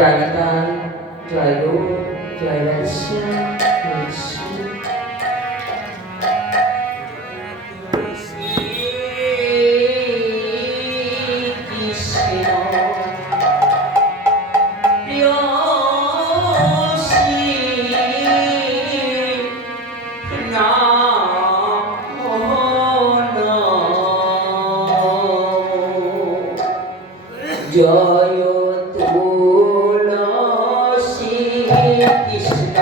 জয় Nathan, জয় গৌর, জয় রাধেশ্যাম, জয় শ্রী জয় তুলসী কৃষ্ণ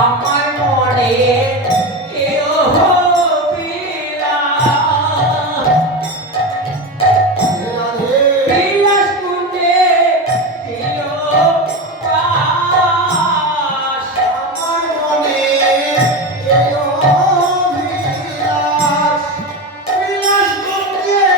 আমার মনে কেউ বিলাস কুঞ্জে দিল বাস। আমার মনে এলো বিলাস, বিলাস কুঞ্জে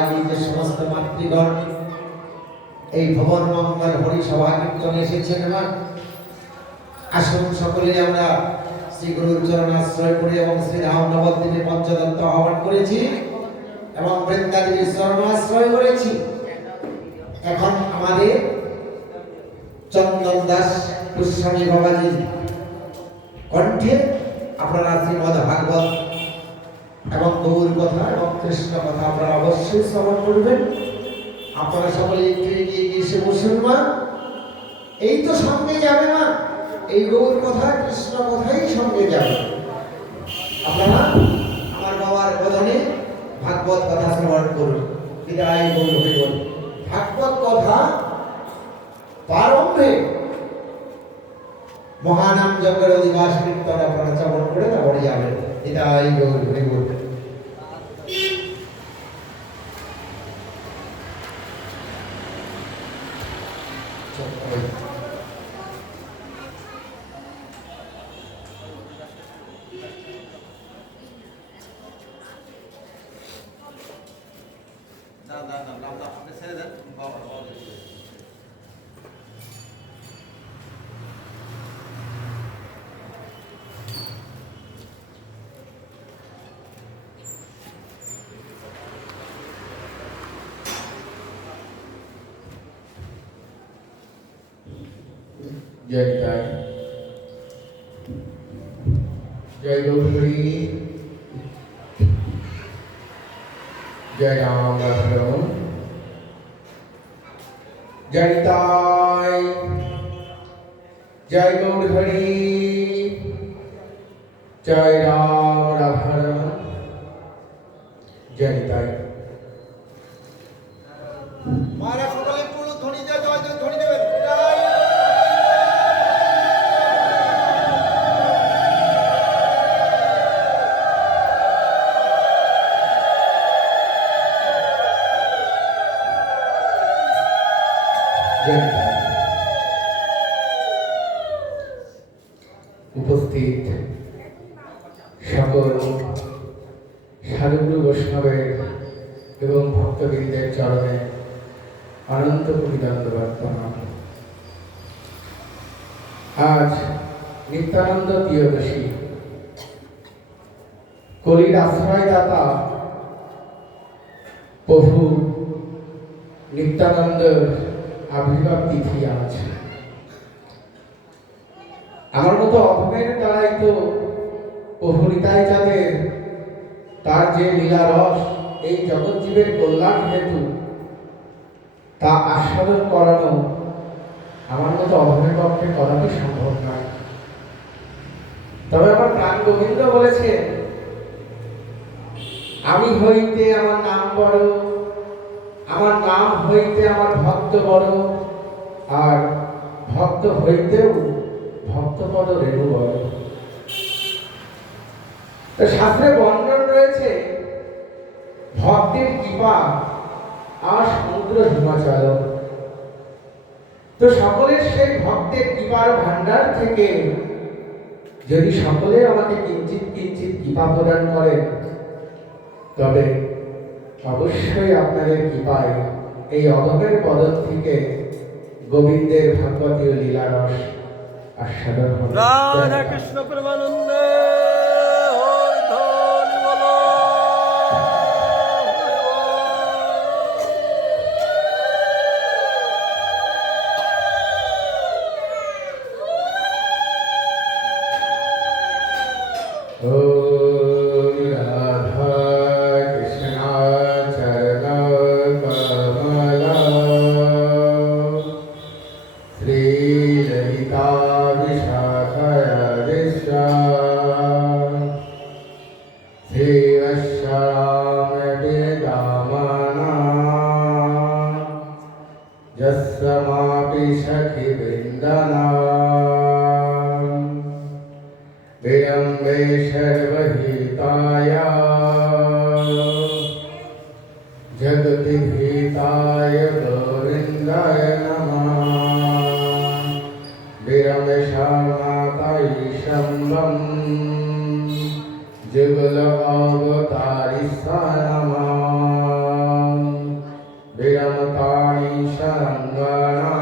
আজ যে সমস্ত মাতৃগণ এই ভবন মঙ্গল হরি সভা কীর্তনে এসেছেন মা, আসুন সকলে আমরা শ্রী গুরুর চরণ আশ্রয় করি এবং শ্রী রাম নবদ্বীপে পঞ্চদত্ত আহ্বান করেছি এবং বৃন্দাদেবীর চরণ আশ্রয় করেছি। এখন আমাদের চন্দন দাস গোস্বামী বাবাজির কণ্ঠে আপনারা শ্রীমদ ভাগবত এবং গৌর কথা এবং কৃষ্ণ কথা আপনারা অবশ্যই শ্রবণ করবেন। আপনারা সকলে একটু এগিয়ে এসে বসুন মা, এই তো সঙ্গে যাবে মা, এই গৌর কথা কৃষ্ণ কথাই সঙ্গে যাবে। আপনারা আমার বাবার বদনে ভাগবত কথা শ্রবণ করুন। বিদায় গৌর হয়ে বল ভাগবত কথা প্রারম্ভে মহানাম যজ্ঞের অধিবাস কীর্তন আপনারা শ্রবণ করে তারপরে যাবেন। বিদায় গৌর হয়ে বল। जय जय जय गौरी जय राम राम जय निताय जय गौर हरि जय राम राम जय निताय। मारा সকলে পুরো ধ্বনি দিয়ে জয় জয় ধ্বনি দেবেন। উপস্থিত সকল সাধুগুরু বৈষ্ণবের এবং ভক্তবৃন্দের চরণে অনন্ত কোটি দণ্ডবত প্রণাম। আজ নিত্যানন্দ ত্রয়োদশী, কলির আশ্রয়দাতা প্রভু নিত্যানন্দের আবির্ভাব তিথি আজ। আমার মতো অধমের দ্বারাই তো প্রভু নিতাই যাদের তার যে লীলা রস এই জগৎ জীবের কল্যাণ হেতু তা আস্বাদন করানো আমার মতো অধমের পক্ষে কদাপি সম্ভব নয়। তবে আমার প্রাণ গোবিন্দ বলেছে, আমি হইতে আমার নাম বড়, আমার নাম হইতে আমার ভক্ত বড়, আর ভক্ত হইতেও ভক্তপদ রেণু বড়। শাস্ত্রে বর্ণন রয়েছে ভক্তের কৃপা আর সমুদ্র হিমাচল। তো সকলের সেই ভক্তের কৃপার ভান্ডার থেকে যদি সকলে আমাকে কিঞ্চিৎ কিঞ্চিৎ কৃপা প্রদান করেন, তবে অবশ্যই আপনাদের কৃপায় এই অধমের পদক থেকে গোবিন্দের ভাগবতীয় লীলারস আস্বাদন হবে। রাধা কৃষ্ণ প্রেমানন্দে यस्मापि सखि वृन्दना विलम्बे सर्वहिताय जगति हिताय गोविन्दाय नमः। विरमशामाताय शम्भं जुगल अवतारिस्सा नमः। বিরমতানি শরঙ্গনা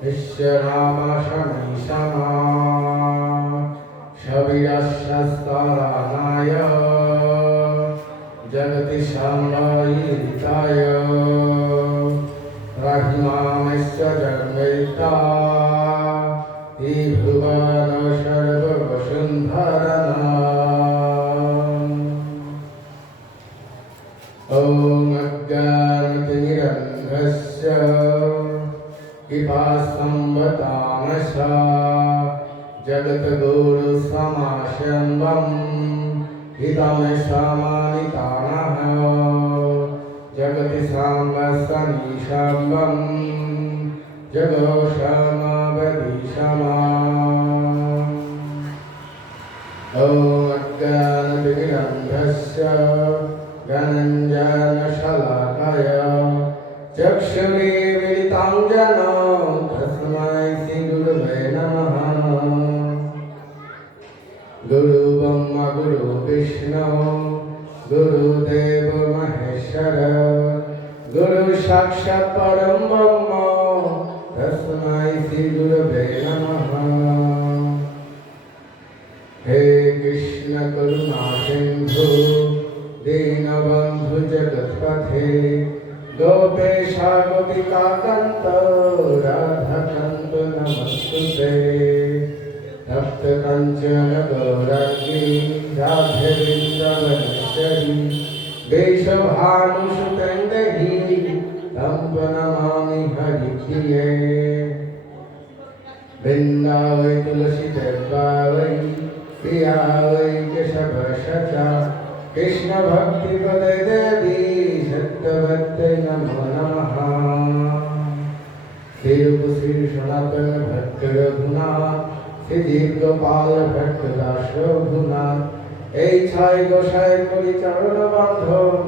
বিশ্বনাম শনি সমা শবিরস্যস্তরানায় জগতি সম্ভয়িতায় রাহিমামস্য জন্মিতা ই ভুবন সর্ববসুন্ধরনা ॐ अज्ञानतिमिरन्धस्य कृपासंवतामसा जगद्गुरुसमाशम्बम् हितं समानितानः जगति साम्बसनिशम्बम् जगोषमवदिशमा ॐ अज्ञानतिमिरन्धस्य ज्ञानञ्जनशलाकय चक्षुरुन्मीलितं येन तस्मै श्रीगुरुवे नमः गुरुब्रह्मा गुरुविष्णु गुरुदेव महेश्वर गुरुसाक्षात् परं ब्रह्म तस्मै श्रीगुरुवे नमः हे कृष्ण करुणा सिन्धु दीनबन्धु जगत्पथे गोपेशा गोपिका कान्त राधाकान्त नमस्तुते तप्त काञ्चन गौराङ्गी राधे वृन्दावनेश्वरी वेशभानुसुते देहि तं प्रणमामि हरिप्रिये वृन्दावै तुलसी देवावै प्रिया वै केशवशचा कृष्ण भक्ति पदे देवी सत्यवत्ते नमो नमः श्री सनातन भट्ट रघुनाथ श्री दीप गोपाल भट्ट दास रघुनाथ এই ছয় গোসাই করি চরণ বন্ধন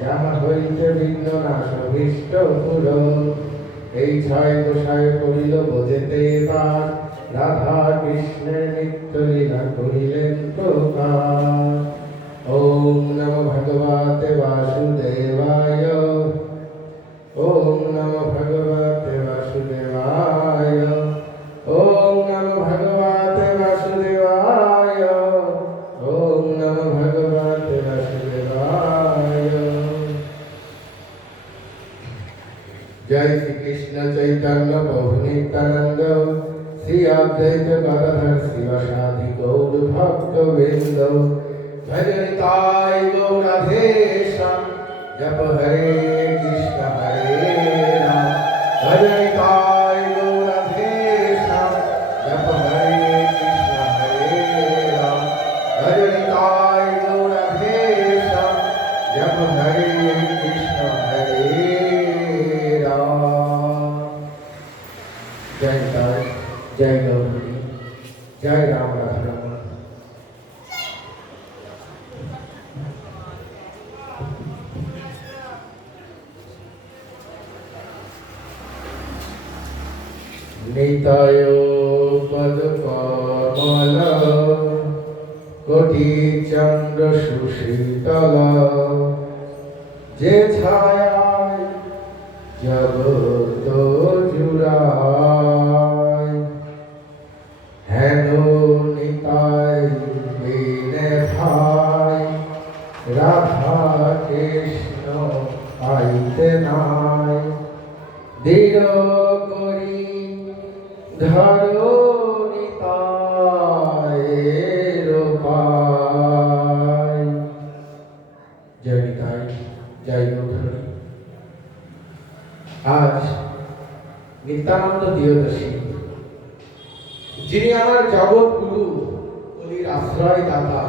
যাহা হইতে বিঘ্ন নাশ ভীষ্ট পূরণ এই ছয় গোসাই করিল বোঝেতে পার রাধা কৃষ্ণের নিত্য লীলা করিলেন প্রকাশ ओम नमो भगवते वासुदेवाय ओम नमो भगवते वासुदेवाय ओम नमो भगवते वासुदेवाय ओम नमो भगवते वासुदेवाय जय श्री कृष्ण चैतन्य प्रभु नित्यानंद श्री अद्वैत गदाधर शिवासादि गौर भक्त वृंद भजनिताय गौराधेशं जप हरे कृष्ण राम भजनिताय गौराधेशं जप हरे कृष्ण राम भजनिताय गौराधेशं जप हरे कृष्ण राम जय ताय जय गौरी जय राम राम নিতায় পদ কমল কোটি চন্দ্র সুশীতল যে ছায়ায় জগত জুড়ায় হেন নিতায় বিনে ভাই রাধা কৃষ্ণ আইতে নাই দৃঢ় করি ধরো নিতায়ের পায় জয় নিতাই জয় গৌরী আজ নিত্যানন্দ দিয়োদশী যিনি আমার জগৎ গুরু কলির আশ্রয় দাতা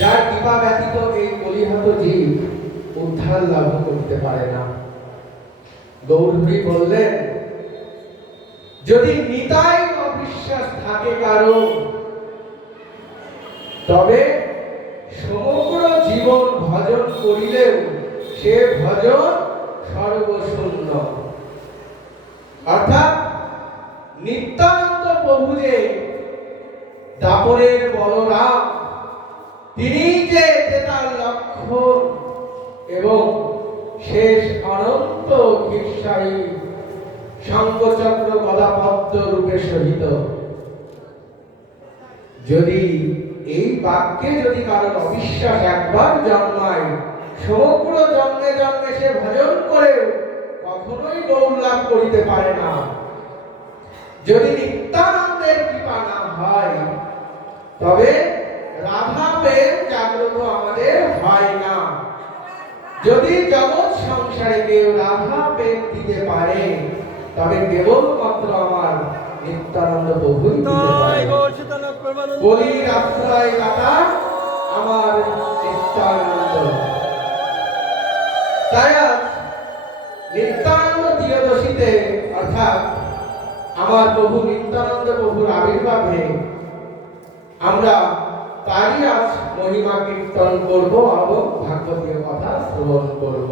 যার কৃপা ব্যতীত এই কলিহত জীব উদ্ধার লাভ করতে পারে না গৌরী বললেন যদি নিতাই অবিশ্বাস থাকে কারো তবে সমগ্র জীবন ভজন করিলেও সে ভজন সর্বশূন্য অর্থাৎ নিত্যানন্দ প্রভু যে দাপরের বলরাম তিনি যে তার লক্ষ্য এবং শেষ অনন্ত ক্ষীরসায়ী শঙ্খচক্র গদাপদ্ম রূপে সহিত। যদি এই বাক্যে যদি কারোর অবিশ্বাস একবার জন্মায়, সমগ্র জন্মে জন্মে সে ভজন করেও কখনোই গৌর লাভ করিতে পারে না। যদি নিত্যানন্দের কৃপা না হয়, তবে রাধা প্রেম জাগ্রত আমাদের হয় না। যদি জগৎ সংসারে কেউ রাধা প্রেম দিতে পারে, তবে কেবলমাত্র আমার নিত্যানন্দ প্রভুই দিতে পারে। বলির আশ্রয় দাতা আমার নিত্যানন্দ। তাই আজ নিত্যানন্দ ত্রয়োদশীতে অর্থাৎ আমার প্রভু নিত্যানন্দ প্রভুর আবির্ভাবে আমরা তারই আজ মহিমা কীর্তন করব এবং ভাগবতীয় কথা শ্রবণ করব।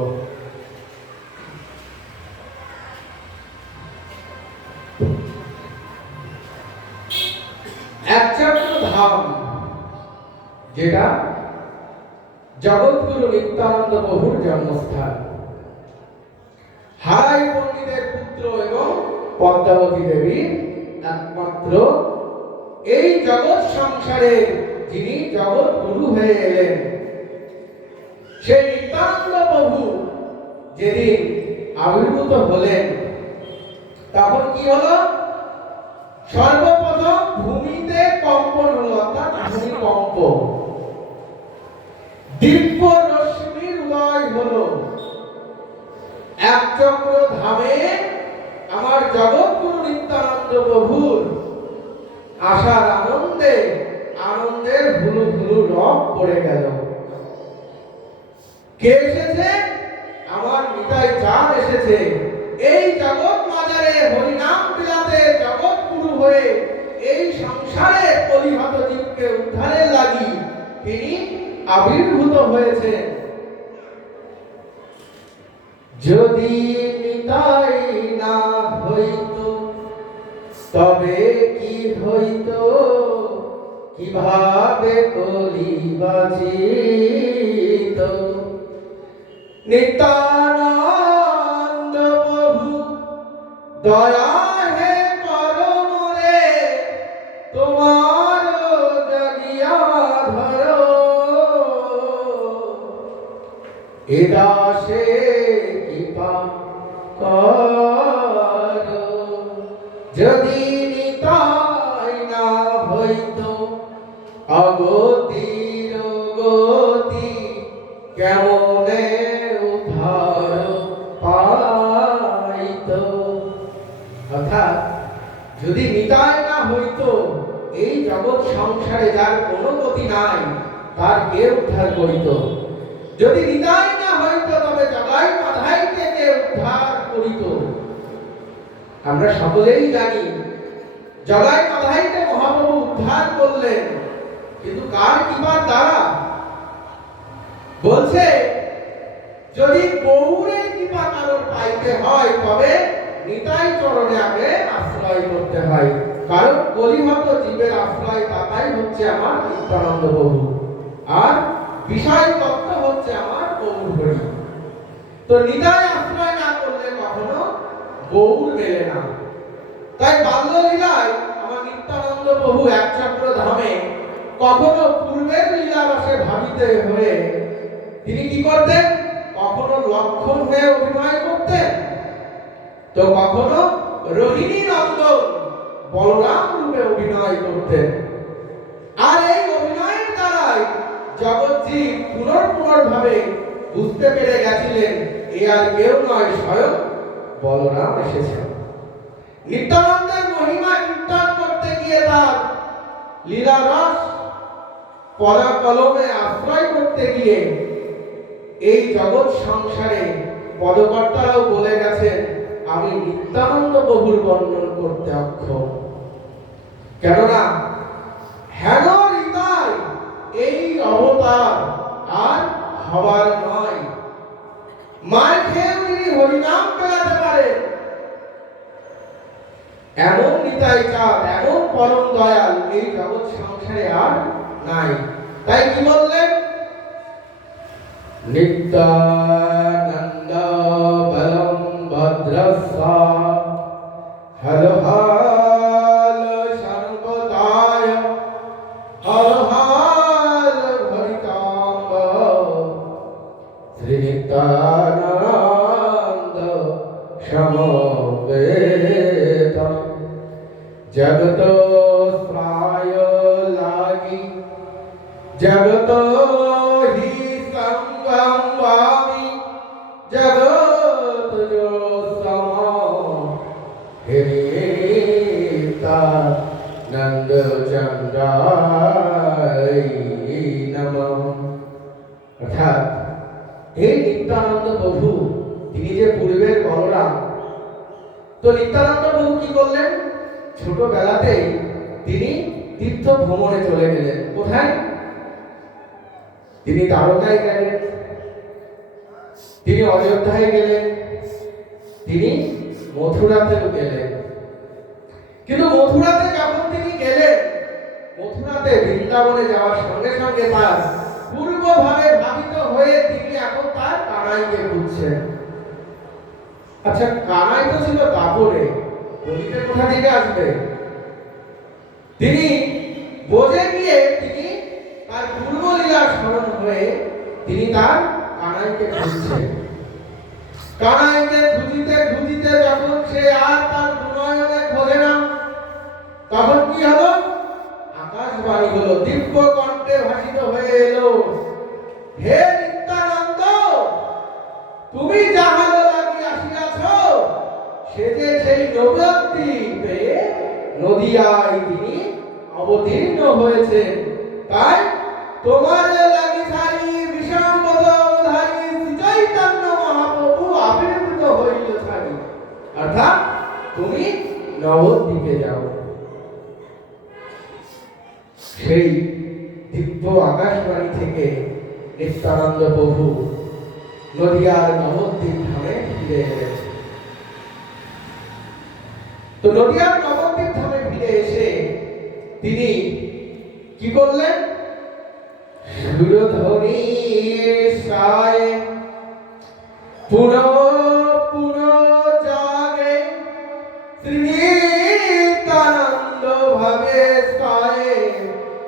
একচক্র ধাম, যেটা জগৎগুরু নিত্যানন্দ প্রভুর জন্মস্থান, হারাই পণ্ডিতের পুত্র এবং পদ্মাবতী দেবীর একমাত্র এই জগৎ সংসারের যিনি জগৎ গুরু হয়ে এলেন, সেই নিত্যানন্দ প্রভু যেদিন আবির্ভূত হলেন, তখন কি হলো? সর্বপ্রথম ভূমিতে কম্পন হলো, অর্থাৎ ভূমিকম্প। দিব্য রশ্মির উদয় হলো। একচক্র ধামে আমার জগৎগুরু নিত্যানন্দ প্রভুর আশার আনন্দে আনন্দের ভুলু ভুলু রব পড়ে গেল। কে এসেছে? আমার নিতাই চাঁদ এসেছে। এই জগৎ মাজারে হরিনাম বিলাতে জগৎ গুরু হয়ে এই সংসারে কলিহত জীবকে উদ্ধারের লাগি তিনি আবির্ভূত হয়েছেন। যদি নিতাই না হইতো তবে কি হইতো, কিভাবে কলি বাজিত। নিত্যানন্দ প্রভু দয়া হে করো মোরে, তোমার জাগিয়া ধরো। এ দাসে কৃপা করো। যদি নিতাই না হইতো অগতির গতি, কেমনে উদ্ধার পাইতো। অর্থাৎ যদি নিতাই না হইতো এই জগৎ সংসারে যার কোনো গতি নাই, তার কে উদ্ধার করিত? যদি নিতাই না হইতো তবে জগাই মাধাইকে কে উদ্ধার করিত? আমরা সকলেই জানি জগাই মাধাইকে মহাপ্রভু উদ্ধার করলেন, কিন্তু কার কৃপার দ্বারা? বলছে যদি গৌরের কৃপা কারোর পাইতে হয়, তবে নিতাই চরণে আগে আশ্রয় করতে হয়। কারণ কলিহত জীবের আশ্রয় দাতাই হচ্ছে আমার নিত্যানন্দ প্রভু, আর বিষয় তত্ত্ব হচ্ছে আমার গৌর হরি। তো নিতাই আশ্রয় না করলে কখনো গৌর মেলে না। তাই বাল্য লীলায় আমার নিত্যানন্দ প্রভু একচক্র ধামে কখনো পূর্বের লীলা রসে ভাবিতে হয়ে তিনি কি করতেন? কখনো লক্ষণ হয়ে অভিনয় করতেন, তো কখনো রোহিণী নন্দন বলরাম রূপে অভিনয় করতেন। আর এই অভিনয়ের দ্বারাই জগৎজীব পুনর্ভাবে বুঝতে পেরে গেছিলেন এ আর কেউ নয়, স্বয়ং বলরাম এসেছেন। নিত্যানন্দের মহিমা কীর্তন করতে গিয়ে তার লীলা রস পরা কলমে আশ্রয় করতে গিয়ে এই জগৎ সংসারে পদকর্তারাও বলে গেছেন আমি নিত্যানন্দ প্রভুর বর্ণন করতে অক্ষম। কেননা হেন হৃদয় এই অবতার আর হবার নয়। মার খেয়ে তিনি হরিনাম পেলাতে পারেন, এমন নিতাই চাঁদ, এমন পরম দয়াল এই জগৎ সংসারে আর নাই। তাই কি বললেন? নিত্যানন্দ নিত্যানন্দ সমবেত জগত শ্রায় লাগি জগত হি সংগম্বামি জগত জো সম হে নিত্যানন্দ চন্দ্রায় নমঃ। অর্থাৎ এই নিত্যানন্দ প্রভু তিনি যে পূর্বের বলরাম, তো নিত্যানন্দ প্রভু কি করলেন? ছোটবেলাতেই তিনি তীর্থ ভ্রমণে চলে গেলেন। কোথায়? তিনি দ্বারকায় গেলেন, তিনি অযোধ্যায় গেলেন, তিনি মথুরাতেও গেলেন। কিন্তু মথুরাতে যখন তিনি গেলেন, মথুরাতে বৃন্দাবনে যাওয়ার সঙ্গে সঙ্গে তার পূর্বভাবে ভাবিত হয়ে তিনি এখন তার কানাইকে খুঁজছেন। আচ্ছা, কানাই তো ছিল দাপরে, গলিতে কোথা থেকে আসবে? তিনি বোঝে গিয়ে তিনি তার পূর্বলীলা স্মরণ হয়ে তিনি তার কানাইকে খুঁজছেন। কানাইকে খুঁজিতে খুঁজিতে যখন সে আর তার দুনয়নে খোলে না, তখন কি হলো? আকাশবাণী হলো, দিব্য কণ্ঠে ভাসিত হয়ে এলো, হে নিত্যানন্দ, তুমি যাহার লাগি আসিয়াছ সে যে সেই নবদ্বীপে নদিয়ায় তিনি অবতীর্ণ হয়েছেন। তাই তোমার লাগি ছাড়ি বিষাম্বরধারী শ্রী চৈতন্য মহাপ্রভু আবির্ভূত হইল ছাড়ি। অর্থাৎ তুমি নবদ্বীপে যাও। সেই দিব্য আকাশবাণী থেকে নিত্যানন্দ প্রভু নদিয়ার নবদ্বীপ ধামে ফিরে এলেন। তো নদিয়ার নবদ্বীপ ধামে ফিরে এসে তিনি কি করলেন? সুরধ্বনি সায় পুনঃ পুনঃ জাগে শ্রী নিত্যানন্দ ভাবে সায়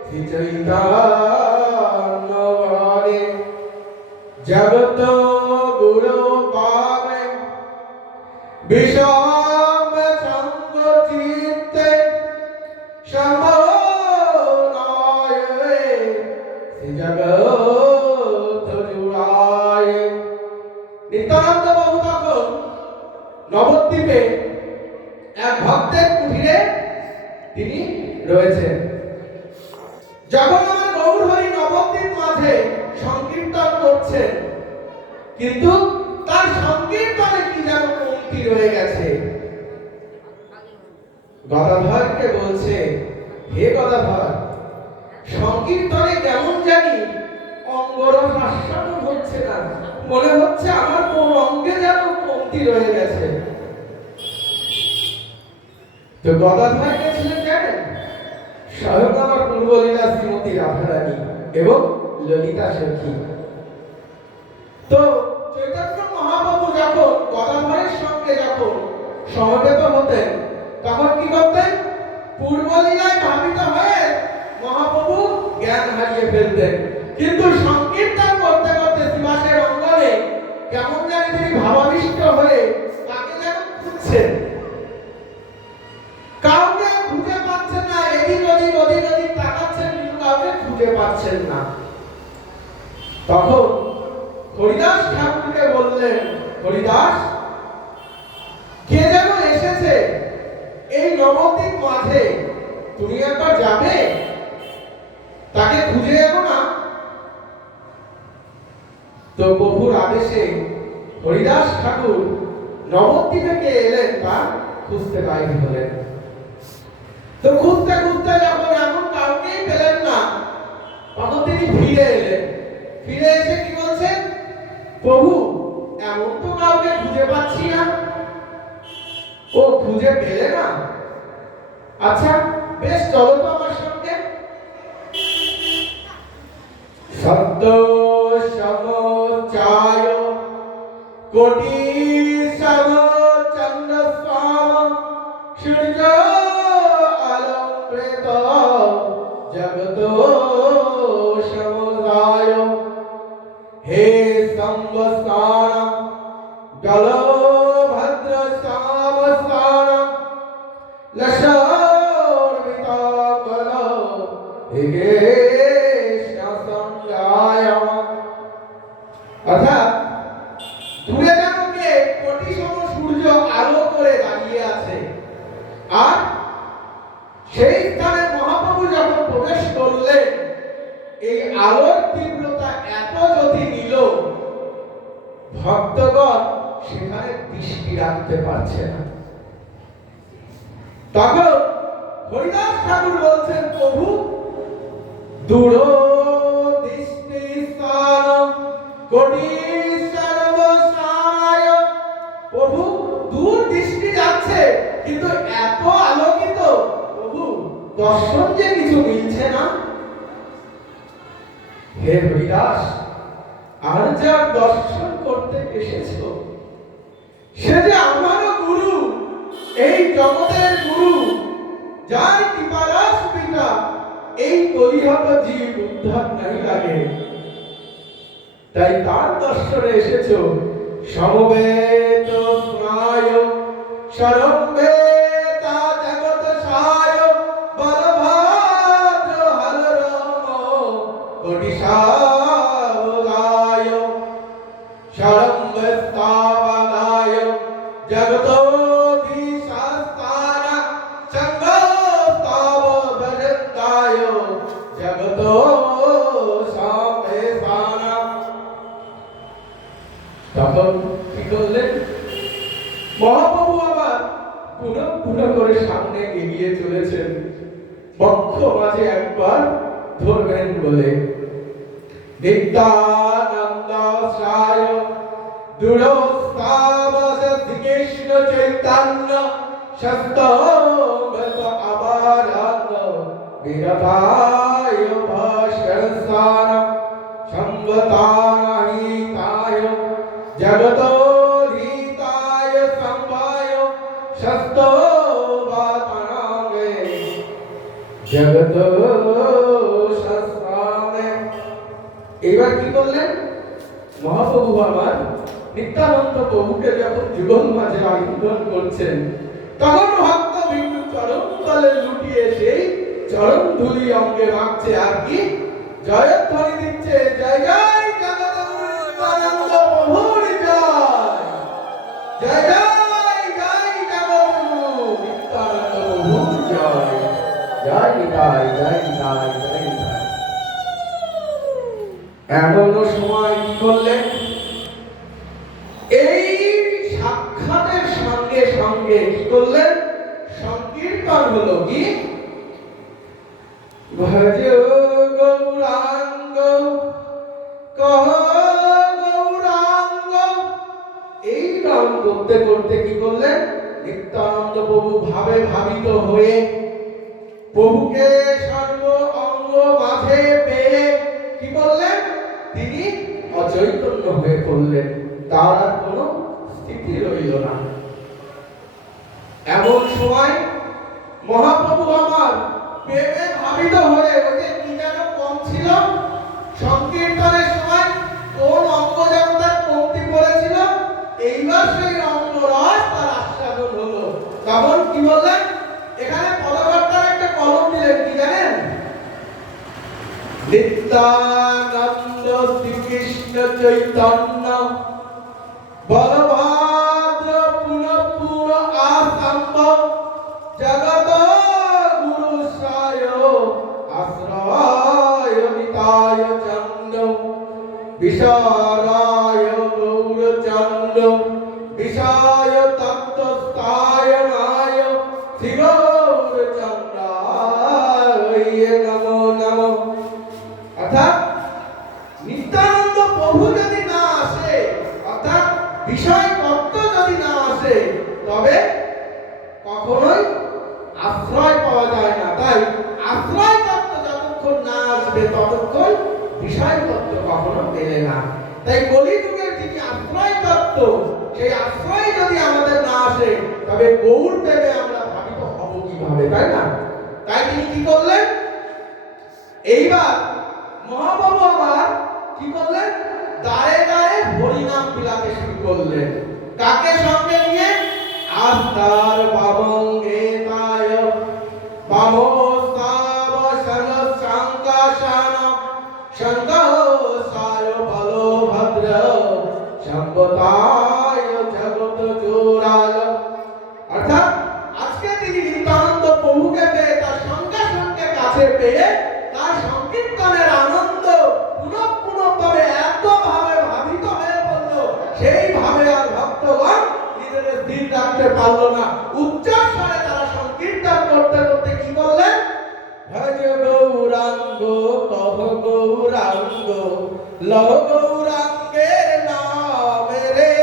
শ্রী চৈতন্য ভাবে জগত গুরু পাবে বিষম সঙ্গ চিত্তে সমনায় শ্রী জগত জুড়ায়। নিত্যানন্দ বাবু তখন নবদ্বীপে এক ভক্তের কুঠিরে তিনি রয়েছেন। যখন আমার গৌর হরি নবদ্বীপ মাঝে সংকীর্তন করছেন, কিন্তু তার সংকীর্তনে কি যেন কমতি রয়ে গেছে। গদাধরকে বলছে, হে গদাধর, সংকীর্তনে কেমন জানি অঙ্গরস আস্বাদন হচ্ছে না, মনে হচ্ছে আমার কোন অঙ্গে যেন কমতি রয়ে গেছে। তো গদাধর কে ছিলেন জানেন? স্বয়ং আমার পূর্বলীলা শ্রীমতী রাধারানী এবং ললিতা সখী। তো চৈতন্য মহাপ্রভু যখন গদাধরের সঙ্গে যখন সমবেত হতেন, তখন কি করতেন? পূর্বলীলায় ভাবিত হয়ে মহাপ্রভু জ্ঞান হারিয়ে ফেলতেন। কিন্তু সংকীর্তন করতে করতে শ্রীবাসের অঙ্গনে কেমন জানি তিনি ভাবাবিষ্ট হয়ে তাকে যেন খুঁজছেন, কাউকে খুঁজে পাচ্ছেন না। এদিক ওদিক ওদিক ওদিক তাকাচ্ছেন, কিন্তু কাউকে খুঁজে পাচ্ছেন না। তখন হরিদাস ঠাকুরকে বললেন, হরিদাস, কে যেন এসেছে এই নবদ্বীপ মাঝে, তুমি একবার যাবে, তাকে খুঁজে এলো না। তো প্রভুর আদেশে হরিদাস ঠাকুর নবদ্বীপে কে এলেন তা খুঁজতে বাইরে হলেন। তো খুঁজতে খুঁজতে যখন এমন কাউকেই পেলেন না, তখন তিনি ফিরে এলেন। ফিরে এসে কি বলছেন? প্রভু, এমন তো কাউকে খুঁজে পাচ্ছি না। ও খুঁজে পেলে না? আচ্ছা বেশ, চলো তো আমার সঙ্গে। শব্দ সমচায় কোটি সম চন্দ্র স্বাম সূর্য আলোকৃত জগত সমুদায় হে সম্বস্তান চলো ভদ্র শ্যামস্থান লশোর্বিতাকল হেগে সঙ্গায়। অর্থাৎ দূরে দেখো কে কোটি সম সূর্য আলো করে দাঁড়িয়ে আছে, আর সেই স্থানে মহাপ্রভু যখন প্রবেশ করলেন এই আলোর তীব্রতা এত জ্যোতি নিল, ভক্তগণ সেখানে দৃষ্টি রাখতে পারছে না। তখন হরিদাস ঠাকুর বলছেন, প্রভু দূর দৃষ্টি স্থান কোটি সর্বসায়। প্রভু দূর দৃষ্টি যাচ্ছে কিন্তু এত আলোকিত, প্রভু দর্শন যে কিছু মিলছে না। হে হরিদাস, আর যা দর্শন করতে এসেছো সে যে আমারও গুরু, এই জগতের গুরু, যার কৃপারস পিতা এই কলিহত জীব উদ্ধার নাই লাগে, তাই তার দর্শনে এসেছো। সমবেত স্নায় সরম্বেতা জগৎ সায় বলভদ্র হলরম কোটিশাবদায় সরম্বেস্তাবদায় জগতোধীশাস্তান সঙ্গস্তাবদশতায় জগতো সামেসান। তখন কি করলেন? মহাপ্রভু আবার পুনঃ পুনঃ করে সামনে এগিয়ে চলেছেন, বক্ষ মাঝে একবার ধরবেন বলে। নিত্যানন্দ সায় দুরস্তাবস কৃষ্ণ চৈতন্য শস্তবত আবারান বিরথায় ভাস্করসান সংগতাহিতায় জগতোধীতায় সম্ভায় শস্তবাতানাগে জগত শাস্ত্রানে। এবার কি করলেন? মহাপ্রভু আমার নিত্যানন্দ প্রভুকে যখন যুগল মাঝে আলিঙ্গন করছেন, তখন ভক্ত বিন্দু চরণ তলে লুটিয়ে সেই চরণ ধুলি অঙ্গে মাখছে, আর কি জয়ধ্বনি দিচ্ছে, জয় জয় জগদানন্দ প্রভুর জয়, জয় জয় জয় জগৎগুরু নিত্যানন্দ প্রভুর জয়, জয় নিতাই জয় নিতাই জয় নিতাই। এমন সময় কি করলেন? এই সাক্ষাতের সঙ্গে সঙ্গে কি করলেন? সংকীর্তন হলো। কি? ভজ গৌরাঙ্গ কহ গৌরাঙ্গ। এই গান করতে করতে কি করলেন? নিত্যানন্দ প্রভু ভাবে ভাবিত হয়ে প্রভুকে সর্ব অঙ্গ মাঝে পেয়ে কি করলেন? তিনি অচৈতন্য হয়ে পড়লেন, তার আর কোনো স্থিতি রইল না। এমন সময় মহাপ্রভু আমার প্রেমে ভাবিত হয়ে, ওই যে কি যেন কম ছিল সংকীর্তনের সময়, কোন অঙ্গ যেন তার কমতি পড়েছিল, এইবার সেই অঙ্গ রস তার আস্বাদন হলো। তখন কি বললেন? এখানে পদকর্তার একটা কলম দিলেন, কি জানেন? নিত্যানন্দ শ্রীকৃষ্ণ চৈতন্য বলভদ্র পুনঃ পুনঃ আসম্ভ জগত গুরু সায় আশ্রয় নিতায় চন্দ বিশারায় গৌরচন্দ বিষায় তত্ত্বস্থায় নায় শ্রী গৌরচন্দ্রায় নমো নমো। অর্থাৎ নিত্যানন্দ প্রভু যদি না আসে, অর্থাৎ বিষয় তত্ত্ব যদি না আসে, তবে কখনোই আশ্রয় পাওয়া যায় না। তাই আশ্রয় তত্ত্ব যতক্ষণ না আসবে ততক্ষণ বিষয় তত্ত্ব কখনো মেলে না। তাই কলিযুগের যিনি আশ্রয় তত্ত্ব, সেই আশ্রয় যদি আমাদের না আসে, তবে গৌর প্রেমে আমরা ভাবিত হব কিভাবে, তাই না? তাই তিনি কি করলেন? এইবার মহাপ্রভু আবার কি করলেন? দাঁড়ে দাঁড়ে হরিনাম বিলাতে শুরু করলেন। কাকে সঙ্গে নিয়ে? আস্তার বাবঙ্গে তায় বামস্তাব সন সংকাশান সংকাশায় বলভদ্র সম্পতায় জগত জোরাল। অর্থাৎ আজকে তিনি নিত্যানন্দ প্রভুকে পেয়ে তার সঙ্গে সঙ্গে কাছে পেয়ে তার সংকীর্তনের আনন্দ পুনঃপুনঃভাবে এতভাবে ভাবিত হয়ে পড়ল, সেইভাবে আর ভক্তগণ নিজেদের স্থির রাখতে পারল না। উচ্চস্বরে তারা সংকীর্তন করতে করতে কি করলেন? ভজ গৌরাঙ্গ কহ গৌরাঙ্গ লহ গৌরাঙ্গের নাম রে,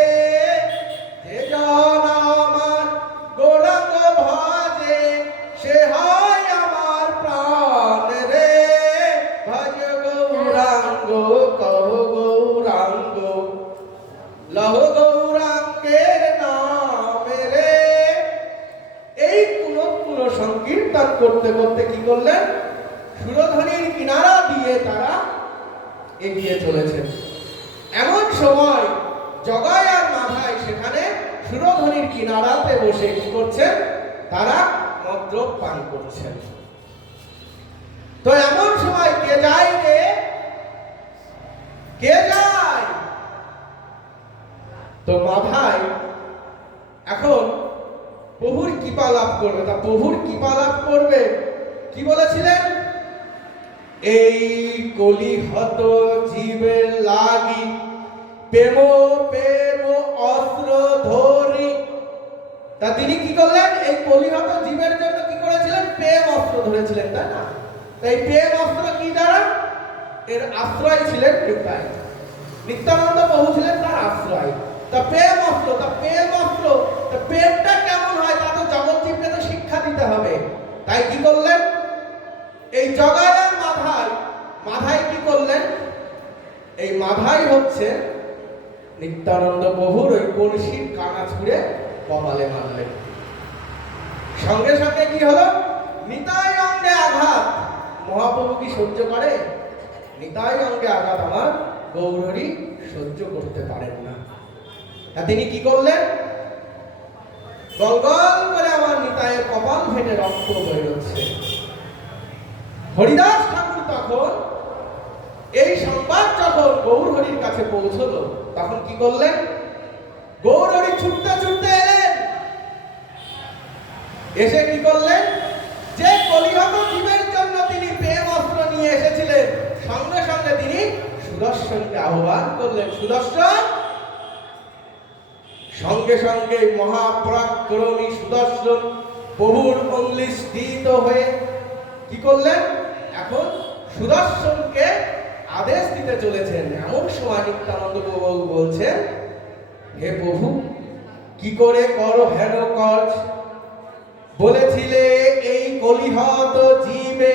যে জন আমার গৌরাঙ্গ ভজে সে হয় আমার প্রাণ রে। ভজ গৌরাঙ্গ কহ গৌরাঙ্গ লহ গৌরাঙ্গের নাম রে। এই পুনঃ সংকীর্তন করতে করতে কি করলেন? সুরধ্বনির কিনারা দিয়ে তারা এগিয়ে চলেছেন। এমন সময় জগাই আর মাধাই সেখানে সুরধ্বনির কিনারাতে বসে কি করছেন? তারা মদ্যপ পান করছেন। তো এমন সময় কে যায় রে? কে যায়? তো মাধাই এখন প্রভুর কৃপা লাভ করবে। তা প্রভুর কৃপা লাভ করবে কি বলেছিলেন? এই কলিহত জীবের লাগি প্রেম প্রেম অস্ত্র ধরি। তা তিনি কি করলেন? এই কলিহত জীবের জন্য কি করেছিলেন? প্রেম অস্ত্র ধরেছিলেন, তাই না? তাই প্রেম অস্ত্র কি দ্বারা? এর আশ্রয় ছিলেন নিতাই। নিত্যানন্দ প্রভু ছিলেন তার আশ্রয়। তা প্রেম অস্ত্র, তা প্রেম অস্ত্র, তা প্রেমটা কেমন হয় তা তো জগৎজীবকে তো শিক্ষা দিতে হবে। তাই কি করলেন? এই জগাই আর মাধাই কি করলেন? এই মাধাই হচ্ছে নিত্যানন্দ প্রভুর ওই কলসির কানা ছুঁড়ে কপালে মারলেন। সঙ্গে সঙ্গে কি হলো? নিতাই অঙ্গে আঘাত। মহাপ্রভু কি সহ্য করে? নিতাই অঙ্গে আঘাত আমার গৌরহরি সহ্য করতে পারেন না। তা তিনি কি করলেন? গলগল করে আমার নিতাইয়ের কপাল ফেটে রক্ত বেরোচ্ছে। হরিদাস ঠাকুর তখন এই সংবাদ যখন গৌরহরির কাছে পৌঁছলো, তখন কি করলেন? গৌরহরি ছুটতে ছুটতে এলেন। এসে কি করলেন? যে কলিহত জীবের জন্য তিনি প্রেম অস্ত্র নিয়ে এসেছিলেন, সঙ্গে সঙ্গে তিনি সুদর্শনকে আহ্বান করলেন। সুদর্শন! সঙ্গে সঙ্গে মহাপরাক্রমী সুদর্শন প্রভুর অঙ্গুলিস্থিত হয়ে কি করলেন? এখন সুদর্শনকে আদেশ দিতে চলেছেন। এমন সময় নিত্যানন্দ প্রভু বলছেন, হে প্রভু, কি করে করো হেন কাজ? বলেছিলে এই কলিহত জীবে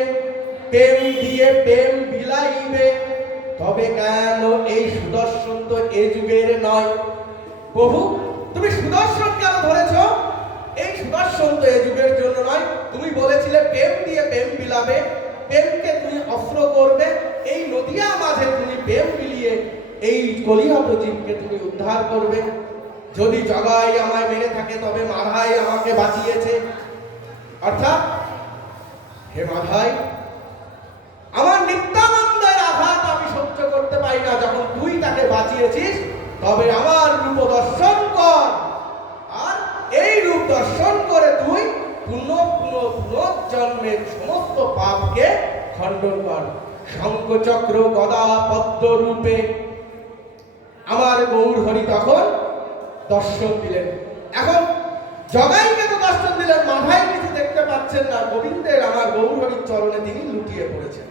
প্রেম দিয়ে প্রেম বিলাইবে, তবে কেন এই সুদর্শন তো এ যুগের নয়? প্রভু, তুমি সুদর্শন কেন ধরেছ? এই সুদর্শন তো এ যুগের জন্য নয়। তুমি বলেছিলে প্রেম দিয়ে প্রেম বিলাবে, প্রেমকে তুমি অস্ত্র করবে, এই নদিয়া মাঝে তুমি প্রেম বিলিয়ে এই কলিহত জীবকে তুমি উদ্ধার করবে। যদি জগাই আমায় মেনে থাকে তবে মাধাই আমাকে বাঁচিয়েছে। অর্থাৎ হে মাধাই, আমার নিত্যানন্দের আঘাত আমি সহ্য করতে পারি না। যখন তুই তাকে বাঁচিয়েছিস তবে আমার রূপ দর্শন কর, আর এই রূপ দর্শন করে তুই পুনর্জন্মের সমস্ত পাপকে খণ্ডন কর। শঙ্খচক্র গদা পদ্ম রূপে আমার গৌরহরি তখন দর্শন দিলেন। এখন জগাইকে তো দর্শন দিলেন, মাধাই কিছু দেখতে পাচ্ছেন না। গোবিন্দের আমার গৌরহরির চরণে তিনি লুটিয়ে পড়েছেন।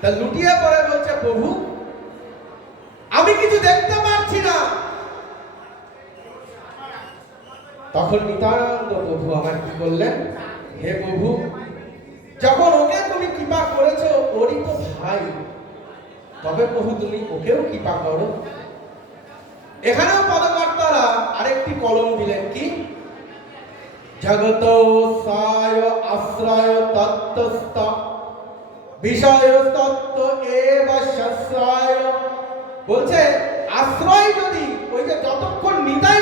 তা লুটিয়ে পড়ে বলছে, প্রভু, আমি কিছু দেখতে পাচ্ছি না। তখন নিত্যানন্দ প্রভু আমার কি করলেন? হে প্রভু, যখন ওকে তুমি কৃপা করেছো, ওরই তো ভাই, তবে প্রভু তুমি ওকেও কৃপা করো। এখানেও পদকর্তারা আরেকটি কলম দিলেন, কি? জগত সায় আশ্রয় তত্ত্বস্থ বিষয় তত্ত্ব এব শাস্ত্রায়। বলছে আশ্রয় যদি ওই যে যতক্ষণ নিতাই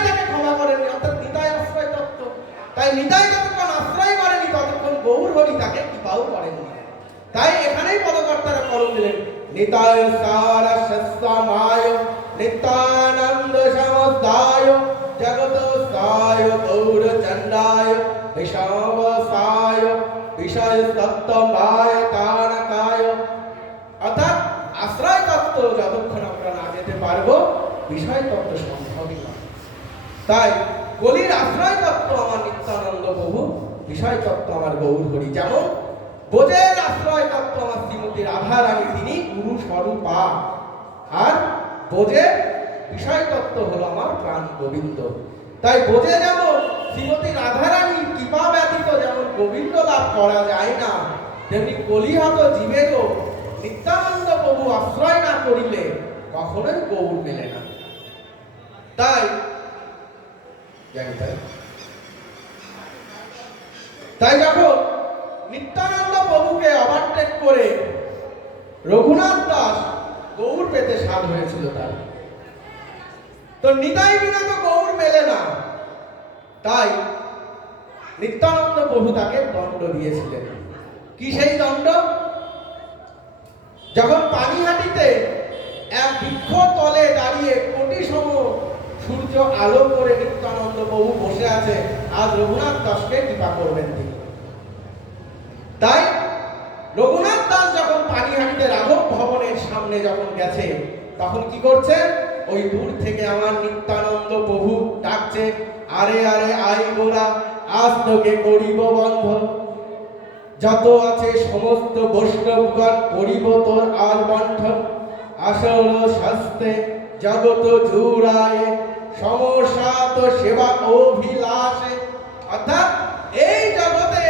নিতাই যতক্ষণ আশ্রয় করেনি ততক্ষণ গৌর হরি তাকে কৃপাও করেনি। তাই এখানেই পদকর্তারা করণ দিলেন নিতায় সার সস্যমায় নিত্যানন্দ সমস্তায় জগত সায় গৌর চণ্ডায় বিষাবসায় বিষয় তত্ত্বমায় তারকায়। অর্থাৎ আশ্রয় তত্ত্ব যতক্ষণ আমরা না যেতে পারবো বিষয় তত্ত্ব সম্ভবই নয়। তাই কলির আশ্রয় তত্ত্ব আমার নিত্যানন্দ প্রভু, বিষয় তত্ত্ব আমার গৌর হরি। যেমন বোঝের আশ্রয় তত্ত্ব আমার শ্রীমতী রাধা রানী, তিনি গুরু স্বরূপা, আর বোঝের বিষয় তত্ত্ব হলো আমার প্রাণ গোবিন্দ। তাই বোঝে যেমন শ্রীমতী রাধা রানীর কৃপা ব্যতীত যেমন গোবিন্দ লাভ করা যায় না, তেমনি কলিহত জীবেরও নিত্যানন্দ প্রভু আশ্রয় না করিলে কখনোই গৌর মেলে না। তাই তাই যখন নিত্যানন্দ প্রভুকে ওভারটেক করে রঘুনাথ দাস গৌর পেতে সাধ হয়েছিল তার, তো নিতাই বিনা তো গৌর মেলে না। তাই নিত্যানন্দ প্রভু তাকে দণ্ড দিয়েছিলেন। কি সেই দণ্ড? যখন পানিহাটিতে এক বৃক্ষ তলে দাঁড়িয়ে কোটি সম সূর্য আলো করে নিত্যানন্দ প্রভু বসে আছে, আজ রঘুনাথ দাসকে কৃপা করবেন তিনি। তাই রঘুনাথ দাস যখন পানিহাটিতে রাঘব ভবনের সামনে যখন গেছে, তখন কি করছে? ওই দূর থেকে আমার নিত্যানন্দ প্রভু ডাকছে, আরে আরে আই গোরা, আজ তোকে করিব বন্ধন, যত আছে সমস্ত বৈষ্ণবগণ করিব তোর আজ বন্ধন, আসল শাস্তে জগত জুড়ায় সমসাত সেবা অভিলাষে। অর্থাৎ এই জগতে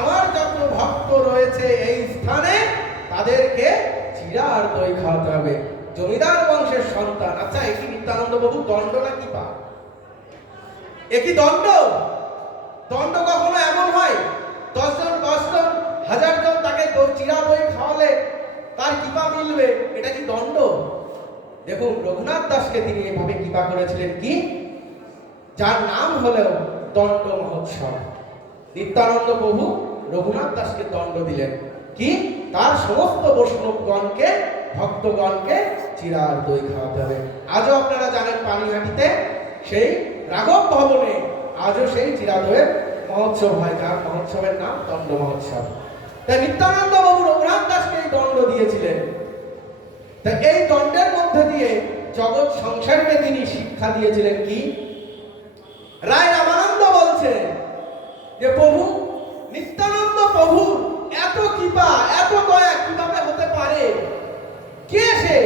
আমার যত ভক্ত রয়েছে এই স্থানে তাদেরকে চিরা আর দই খাওয়াতে হবে। জমিদার বংশের সন্তান। আচ্ছা, একই নিত্যানন্দ বাবু দণ্ড না কি পা? একই দণ্ড? দণ্ড কখনো এমন হয় 10 জন 1000 জন তাকে চিরা দই খাওয়ালে তার কৃপা মিলবে, এটা কি দণ্ড? দেখুন, রঘুনাথ দাসকে তিনি এভাবে কৃপা করেছিলেন, কি যার নাম হলো দণ্ড মহোৎসব। নিত্যানন্দ প্রভু রঘুনাথ দাসকে দণ্ড দিলেন, কি তার সমস্ত বৈষ্ণবগণকে ভক্তগণকে চিরা আর দই খাওয়াতে হবে। আজও আপনারা জানেন পানিহাটিতে সেই রাঘব ভবনে আজও সেই চিরা দইয়ের মহোৎসব হয়, যার মহোৎসবের নাম দণ্ড মহোৎসব। তাই নিত্যানন্দ বাবু রঘুনাথ দাসকে এই দণ্ড দিয়েছিলেন। তাই এই দণ্ডের মধ্যে দিয়ে জগৎ সংসারকে তিনি শিক্ষা দিয়েছিলেন। কি রায় রামানন্দ বলছেন যে প্রভু নিত্যানন্দ প্রভু এত কৃপা এত দয়া কিভাবে হতে পারে? কে সে?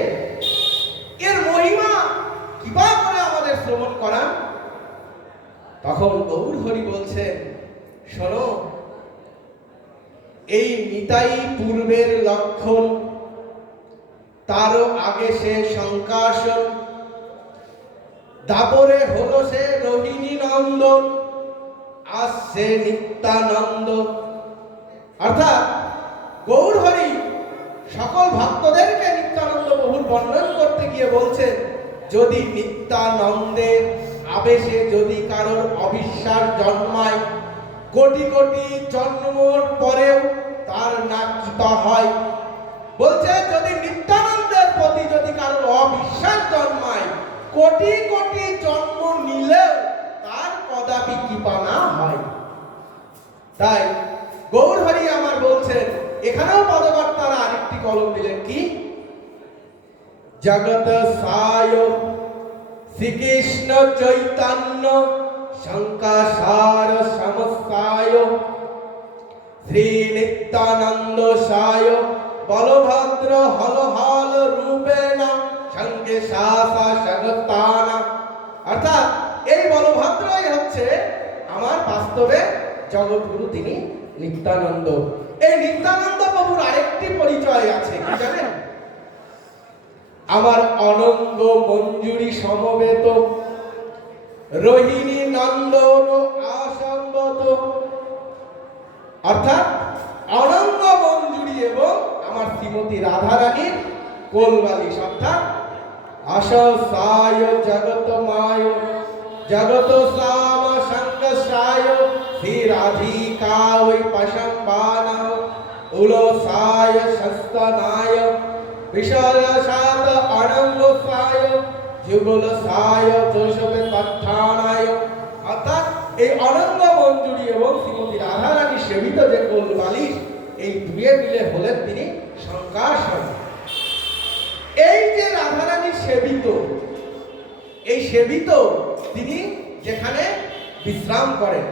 এর মহিমা কৃপা করে আমাদের শ্রবণ করান। তখন গৌর হরি বলছেন, শোনো, এই নিতাই পূর্বের লক্ষণ, তারও আগে সে শঙ্কাসন, দাপরে হলো সে রোহিণী নন্দন, আজ সে নিত্যানন্দ। অর্থাৎ গৌর হরি সকল ভক্তদেরকে নিত্যানন্দ প্রভুর বর্ণন করতে গিয়ে বলছেন, যদি নিত্যানন্দের আবেশে যদি কারোর অবিশ্বাস জন্মায়, কোটি কোটি জন্মর পরেও তার না কৃপা হয়। বলছে যদি নিত্যানন্দের প্রতি যদি কারোর অবিশ্বাস জন্মায়, কোটি কোটি জন্ম নিলেও তার কদাপি কৃপা না হয়। তাই গৌর হরি আমার বলছেন, এখানেও পদকর্তারা আরেকটি কলম দিলেন, কি জগত সায় শ্রীকৃষ্ণ চৈতন্য শঙ্কাসার সমস্তায় শ্রী নিত্যানন্দ সায় বলভদ্র হল হল রূপেণ সঙ্গে শাসা সগতানা। অর্থাৎ এই বলভদ্রই হচ্ছে আমার বাস্তবে জগৎগুরু, তিনি নিত্যানন্দ। এই নিত্যানন্দ প্রভুর আরেকটি পরিচয় আছে, কি জানেন? আমার অনঙ্গ মঞ্জুরি সমবেত রোহিণী নন্দন আসম্বত। অর্থাৎ অনঙ্গ মঞ্জুরি এবং আমার শ্রীমতী রাধা রানীর কোলবালিশ, অর্থাৎ আশায় জগত মায় জগত সাম সঙ্গসায় শ্রী রাধিকা ওই পাশম্বানা উলসায় শস্তনায় বিশালসাত অনঙ্গসায় যুগলসায় যোশবে পত্থানায়। অর্থাৎ এই অনঙ্গ মঞ্জুরি এবং শ্রীমতী রাধারানী সেবিত যে কোল বালিশ, এই দুয়ে মিলে হলেন তিনি শঙ্কাসন। এই যে রাধারানী সেবিত, এই সেবিত তিনি যেখানে বিশ্রাম করেন,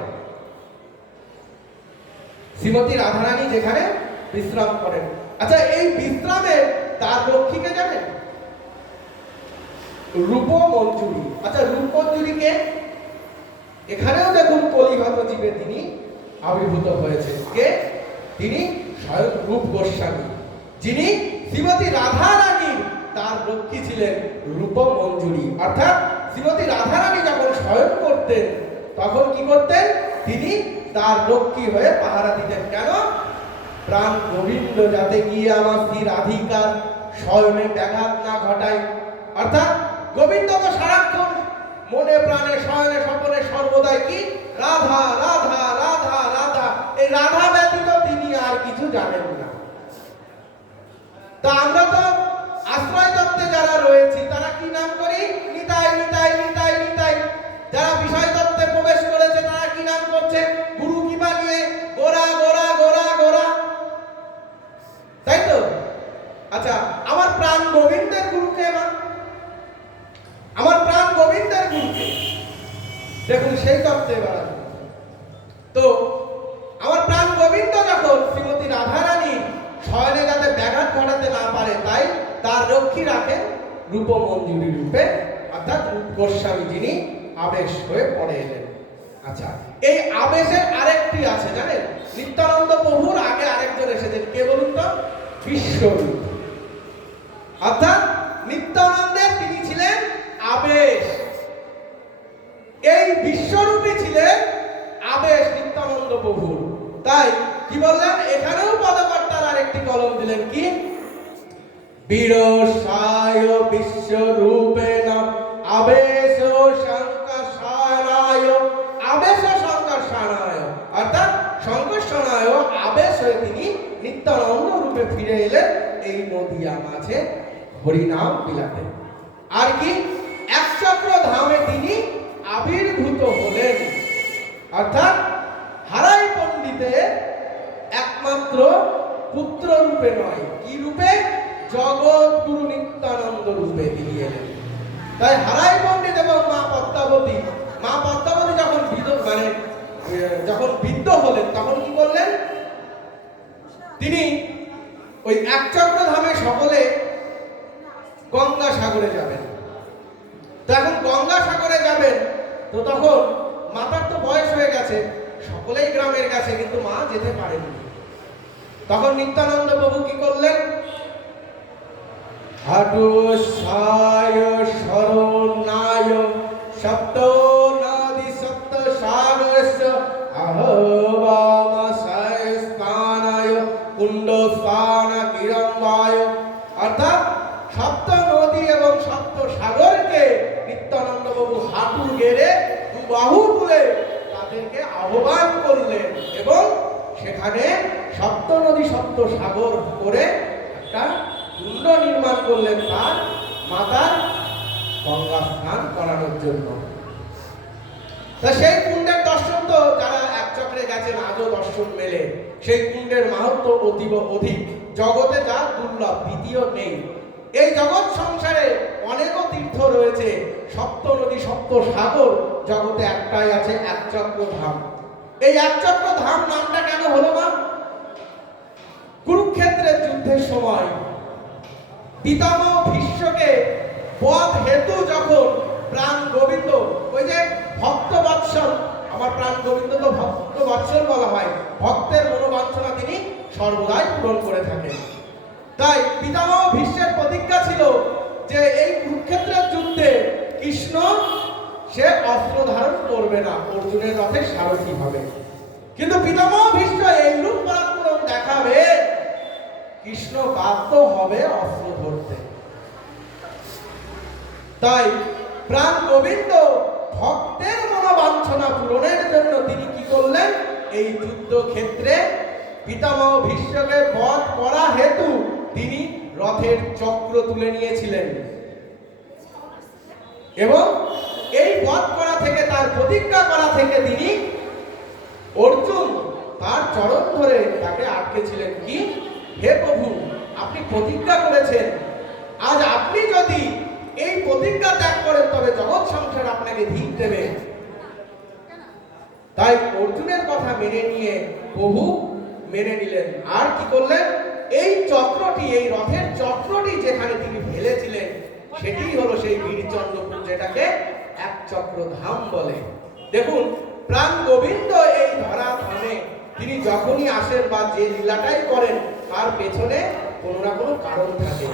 শ্রীমতী রাধারানী যেখানে বিশ্রাম করেন। আচ্ছা, এই বিশ্রামে তার রক্ষীকে জানেন? রূপ মঞ্জুরি। আচ্ছা, রূপ মঞ্জুরিকে এখানেও দেখুন কলিহত জীবে তিনি আবির্ভূত হয়েছেন। কে তিনি? স্বয়ং রূপ গোস্বামী, যিনি শ্রীমতী রাধারানীর তার রক্ষী ছিলেন রূপ মঞ্জুরি। অর্থাৎ শ্রীমতী রাধারানী যখন শয়ন করতেন তখন কি করতেন? তিনি তার রক্ষী হয়ে পাহারা দিতেন। কেন? প্রাণ গোবিন্দ যাতে গিয়ে আমার শ্রী রাধিকার শয়নে ব্যাঘাত না ঘটায়। অর্থাৎ গোবিন্দ তো সারাক্ষণ মনে প্রাণে শয়নে স্বপনে সর্বদাই কি রাধা রাধা রাধা রাধা, এই রাধা ব্যতীত তিনি আর কিছু জানেন না। তা আমরা তো আশ্রয় তত্ত্বে যারা রয়েছি তারা কি নাম করি? নিতাই নিতাই নিতাই নিতাই। যারা বিষয় তত্ত্বে প্রবেশ করেছে তারা কি নাম করছে? গুরু কিবা নিয়ে গোরা গোরা গোরা গোরা, তাই তো? আচ্ছা, আমার প্রাণ গোবিন্দের গুরুকে, আমার প্রাণ গোবিন্দের গুরুকে দেখুন সেই তত্ত্বে এবার। তো আমার প্রাণ গোবিন্দ যখন শ্রীমতী রাধারানী শয়নে যাতে ব্যাঘাত ঘটাতে না পারে তাই তার রক্ষী রাখেন রূপ মঞ্জুরি রূপে, অর্থাৎ রূপ গোস্বামী, যিনি আবেশ হয়ে পড়ে এলেন। আচ্ছা, এই আবেশের আরেকটি আছে জানেন? নিত্যানন্দ প্রভুর আগে আরেকজন এসেছেন, কে বলুন তো? বিশ্বরূপ। অর্থাৎ নিত্যানন্দের তিনি ছিলেন আবেশ, এই বিশ্বরূপী ছিলেন আবেশ নিত্যানন্দ প্রভুর। তাই কি বললেন? এখানেও পদকর্তার আরেকটি কলম দিলেন, কি? বিরসায় বিশ্বরূপেণ আবেশ শঙ্কর্ষণায়, আবেশ শঙ্কর্ষণায়। অর্থাৎ শঙ্কর্ষণায় আবেশ হয়ে তিনি নিত্যানন্দ রূপে ফিরে এলেন এই নদিয়া মাঝে হরিনাম বিলাতে। আর কি? একচক্র ধামে তিনি আবির্ভূত হলেন। অর্থাৎ হারাই পণ্ডিতে একমাত্র পুত্র রূপে নয়, কি রূপে? জগৎগুরু নিত্যানন্দ রূপে তিনি এলেন। তাই হারাই পণ্ডিত এবং মা পদ্মাবতী যখন বৃদ্ধ হলেন তখন কি করলেন? তিনি ওই একচক্র ধামে সকলে গঙ্গা সাগরে যাবেন। তো এখন গঙ্গা সাগরে যাবেন, তো তখন মাতার তো বয়স হয়ে গেছে, সকলেই গ্রামের কাছে, কিন্তু মা যেতে পারেনি। তখন নিত্যানন্দ প্রভু কি করলেন? হাটু সায় শরণায় সপ্ত নদী সপ্ত সাগরস্য আহবামাশায় স্থানায় কুণ্ড স্থান কিরম্বায়। অর্থাৎ সপ্ত নদী এবং সপ্ত সাগরকে নিত্যানন্দ প্রভু হাঁটু গেড়ে বাহু তুলে তাদেরকে আহ্বান করলেন এবং সেখানে সপ্ত নদী সপ্ত সাগর করে একটা কুণ্ড নির্মাণ করলেন তার মাতার গঙ্গা স্নান করানোর জন্য। তা সেই কুণ্ডের দর্শন তো যারা এক চক্রে গেছেন আজও দর্শন মেলে। সেই কুণ্ডের মাহাত্ম্য অতীব অধিক, জগতে যা দুর্লভ, দ্বিতীয় নেই। এই জগৎ সংসারে অনেক তীর্থ রয়েছে, সপ্ত নদী সপ্ত সাগর, জগতে একটাই আছে, একচক্র ধাম। এই একচক্র ধাম নামটা কেন হলো মা? কুরুক্ষেত্রের যুদ্ধের সময় পিতামহ ভীষ্মকে বধ হেতু যখন প্রাণ গোবিন্দ, ওই যে ভক্ত বৎসল, আমার প্রাণ গোবিন্দ তো ভক্ত বৎসল বলা হয়, ভক্তের মনোবাঞ্ছনা তিনি সর্বদাই পূরণ করে থাকেন। তাই পিতামহ ভীষ্মের প্রতিজ্ঞা ছিল যে এই কুরুক্ষেত্রের যুদ্ধে কৃষ্ণ সে অস্ত্র ধারণ করবে না, অর্জুনের রথে সারথি হবে। কিন্তু পিতামহ ভীষ্ম এই রূপ পরাক্রম দেখাবে, কৃষ্ণ বাধ্য হবে অস্ত্র ধরতে। তাই প্রাণ গোবিন্দ ভক্তের মনোবাঞ্ছনা পূরণের জন্য তিনি কি করলেন? এই যুদ্ধক্ষেত্রে পিতামহ ভীষ্মকে বধ করা হেতু তিনি রথের চক্র তুলে নিয়েছিলেন এবং এই বধ করা থেকে, তার প্রতিজ্ঞা করা থেকে তিনি অর্জুন তার চরণ ধরে তাকে আটকেছিলেন। কি, হে প্রভু, আপনি প্রতিজ্ঞা করেছেন, আজ আপনি যদি এই প্রতিজ্ঞা ত্যাগ করেন তবে জগৎ সংসার আপনাকে ধিক দেবে। তাই অর্জুনের কথা মেনে নিয়ে প্রভু মেনে নিলেন। আর কি করলেন, এই চক্রটি, এই রথের চক্রটি যেখানে তিনি ফেলেছিলেন সেটি হলো সেই বীরচন্দ্রপুর, যেটাকে এক চক্র ধাম বলে। দেখুন, প্রাণ গোবিন্দ এই ধরা ধামে তিনি যখনই আসেন বা যে লীলাটাই করেন তার পেছনে কোনো না কোনো কারণ থাকে।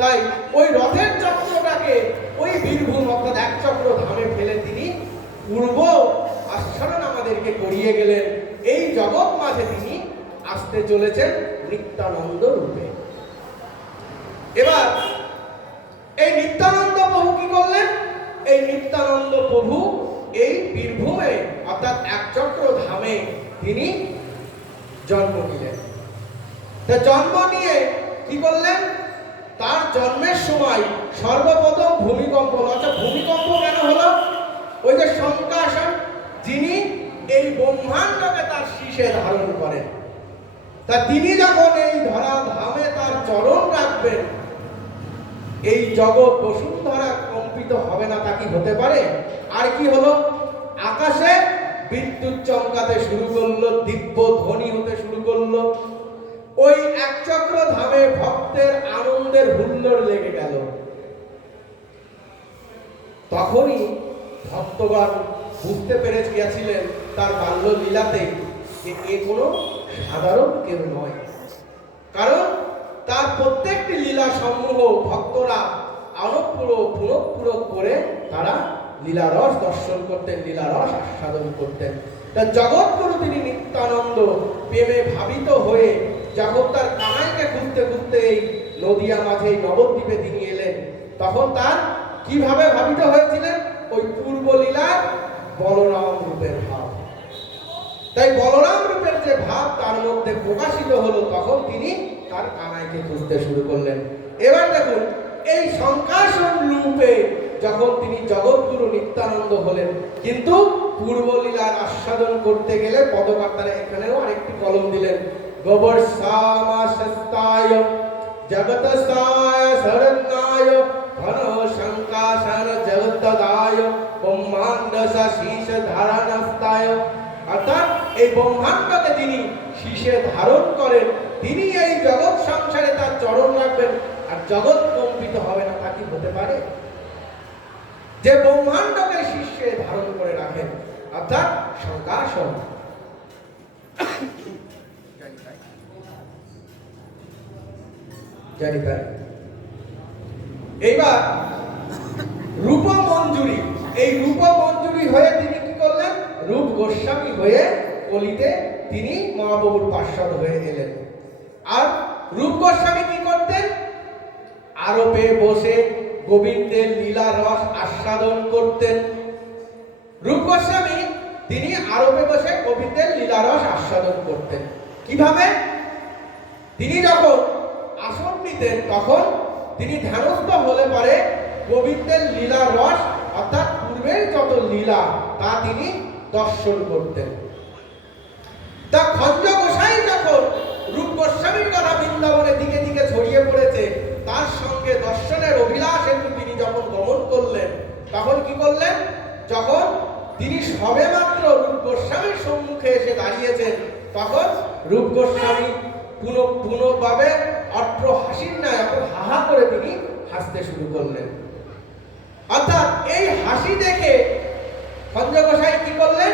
তাই ওই রথের চক্রটাকে ওই বীরভূম অর্থাৎ এক চক্র ধামে ফেলে তিনি পূর্ব আস্বাদন আমাদেরকে করিয়ে গেলেন। এই জগৎ মাঝে তিনি আসতে চলেছেন নিত্যানন্দ রূপে। এবার এই নিত্যানন্দ প্রভু কি করলেন, এই নিত্যানন্দ প্রভু এই বীরভূমে অর্থাৎ এক চক্র ধামে তিনি জন্ম নিলেন। তা জন্ম নিয়ে কি করলেন, তার জন্মের সময় সর্বপ্রথম ভূমিকম্প। অর্থাৎ ভূমিকম্প কেন হলো, ওই যে শঙ্কাসন যিনি এই ব্রহ্মাণ্ডকে তার শীর্ষে ধারণ করেন, তা তিনি যখন এই ধরা ধামে তার চরণ রাখবেন, এই জগৎ বসুন্ধরা কম্পিত হবে না, তা কি হতে পারে? আর কি হলো, আকাশে বিদ্যুৎ চমকাতে শুরু করলো, দিব্য ধ্বনি হতে শুরু করলো। ওই এক চক্র ধামে ভক্তের আনন্দের হুল্লোড় লেগে গেল। তখনই ভক্তগণ বুঝতে পেরে গিয়েছিলেন তার বাল্য লীলাতে যে এ কোনো সাধারণ কেউ নয়, কারণ তার প্রত্যেকটি লীলা সমূহ ভক্তরা অনুপূরক পুনঃপূরক করে তারা লীলারস দর্শন করতেন, লীলারস আস্বাদন করতেন। তা জগৎগুরু তিনি নিত্যানন্দ প্রেমে ভাবিত হয়ে যখন তার কানাইকে খুঁজতে খুঁজতে এই নদিয়া মাঝে এই নবদ্বীপে তিনি এলেন, তখন তার কিভাবে ভাবিত হয়েছিলেন, ওই পূর্ব লীলার বলরাম রূপের ভাব। তাই বলরাম রূপের যে ভাব তার মধ্যে প্রকাশিত হলো, তখন তিনি তার কানাইকে খুঁজতে শুরু করলেন। এবার দেখুন, এই শঙ্কাসন রূপে যখন তিনি জগৎগুরু নিত্যানন্দ হলেন, কিন্তু পূর্বলীলার আস্বাদন করতে গেলে পদকর্তারা এখানেও আরেকটি কলম দিলেন, গোবর সামাশস্তায় জগতস্তায় শরণায় ঘন শঙ্কাসন জগদ্দায় ব্রহ্মাণ্ড শীষ ধারণস্তায়। অর্থাৎ এই ব্রহ্মাণ্ডকে তিনি শীষে ধারণ করেন, তিনি এই জগৎ সংসারে তার চরণ রাখবেন, আর জগৎ কম্পিত হবে না, তা কি হতে পারে? যে ব্রহ্মাণ্ডকে শীর্ষে ধারণ করে রাখেন, অর্থাৎ শঙ্কাসন। জানি তাই। এইবার রূপ মঞ্জুরি, এই রূপ মঞ্জুরি হয়ে তিনি কি করলেন, রূপ গোস্বামী হয়ে কলিতে তিনি মহাপ্রভুর পার্ষদ হয়ে এলেন। আর রূপ গোস্বামী কি করতেন, আরোপে বসে গোবিন্দের লীলা রস আস্বাদন করতেন। রূপ গোস্বামী তিনি আরোপে বসে গোবিন্দের লীলা রস আস্বাদন করতেন। কিভাবে, তিনি যখন আসন নিতেন তখন তিনি ধ্যানস্থ হলে পরে গোবিন্দের লীলা রস অর্থাৎ পূর্বের যত লীলা তা তিনি দর্শন করতেন। তা খঞ্জ গোসাই যখন রূপ গোস্বামীর কথা বৃন্দাবনের দিকে দিকে ছড়িয়ে পড়েছে, তার সঙ্গে দর্শনের অভিলাষ হেতু তিনি যখন গমন করলেন, তখন কি করলেন, যখন তিনি সবে মাত্র রূপ গোস্বামীর সম্মুখে এসে দাঁড়িয়েছেন, তখন রূপ গোস্বামী পুনঃভাবে অট্র হাসির ন্যায় হাহা করে তিনি হাসতে শুরু করলেন। অর্থাৎ এই হাসি দেখে খঞ্জ গোসাই কি করলেন,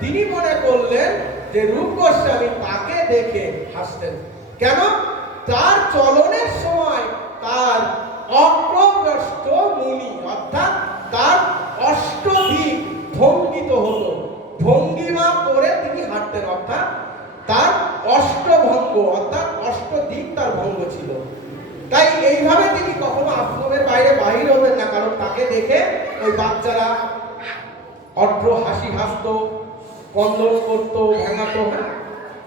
তিনি মনে করলেন যে রূপ গোস্বামী তাকে দেখে হাসতেন। কেন, তার চলনের সময় তার অগ্রগ্রস্ত মুনি অর্থাৎ তার অষ্টদিক ভঙ্গিত হলো, ভঙ্গিমা করে তিনি হাঁটতেন, অর্থাৎ তার অষ্টভঙ্গ অর্থাৎ অষ্টদিক তার ভঙ্গ ছিল। তাই এইভাবে তিনি কখনো আশ্রমের বাইরে বাহির হতেন না, কারণ তাকে দেখে ওই বাচ্চারা অট্র হাসি হাসত, কন্দন করতো, ভাঙাতো, হ্যাঁ,